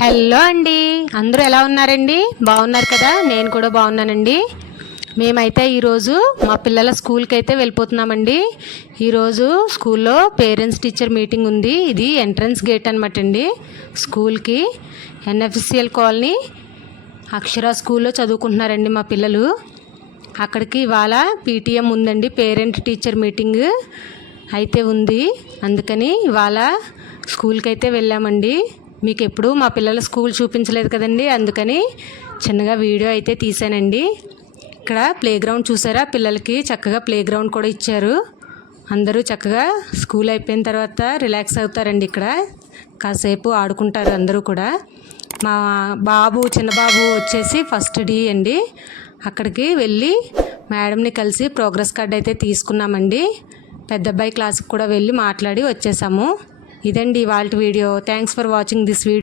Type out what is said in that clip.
Hello అండి, అందరూ ఎలా ఉన్నారండి? బాగున్నారు కదా? నేను కూడా బాగున్నానండి. మేమైతే ఈరోజు మా పిల్లల స్కూల్కి అయితే వెళ్ళిపోతున్నామండి. ఈరోజు స్కూల్లో పేరెంట్స్ టీచర్ మీటింగ్ ఉంది. ఇది ఎంట్రన్స్ గేట్ అనమాట అండి స్కూల్కి. ఎన్ఎఫ్సిఎల్ కాలనీ అక్షర స్కూల్లో చదువుకుంటున్నారండి మా పిల్లలు. అక్కడికి ఇవాళ పీటీఎం ఉందండి, పేరెంట్ టీచర్ మీటింగ్ అయితే ఉంది. అందుకని ఇవాళ స్కూల్కి అయితే వెళ్ళామండి. మీకు ఎప్పుడు మా పిల్లల స్కూల్ చూపించలేదు కదండి, అందుకని చిన్నగా వీడియో అయితే తీసానండి. ఇక్కడ ప్లే గ్రౌండ్ చూసారా? పిల్లలకి చక్కగా ప్లే గ్రౌండ్ కూడా ఇచ్చారు. అందరూ చక్కగా స్కూల్ అయిపోయిన తర్వాత రిలాక్స్ అవుతారండి. ఇక్కడ కాసేపు ఆడుకుంటారు అందరూ కూడా. మా బాబు చిన్న బాబు వచ్చేసి ఫస్ట్ డి అండి. అక్కడికి వెళ్ళి మేడంని కలిసి ప్రోగ్రెస్ కార్డ్ అయితే తీసుకున్నామండి. పెద్ద అబ్బాయి క్లాస్కి కూడా వెళ్ళి మాట్లాడి వచ్చేసాము. ఇదండి ఇవాళ video. Thanks for watching this video.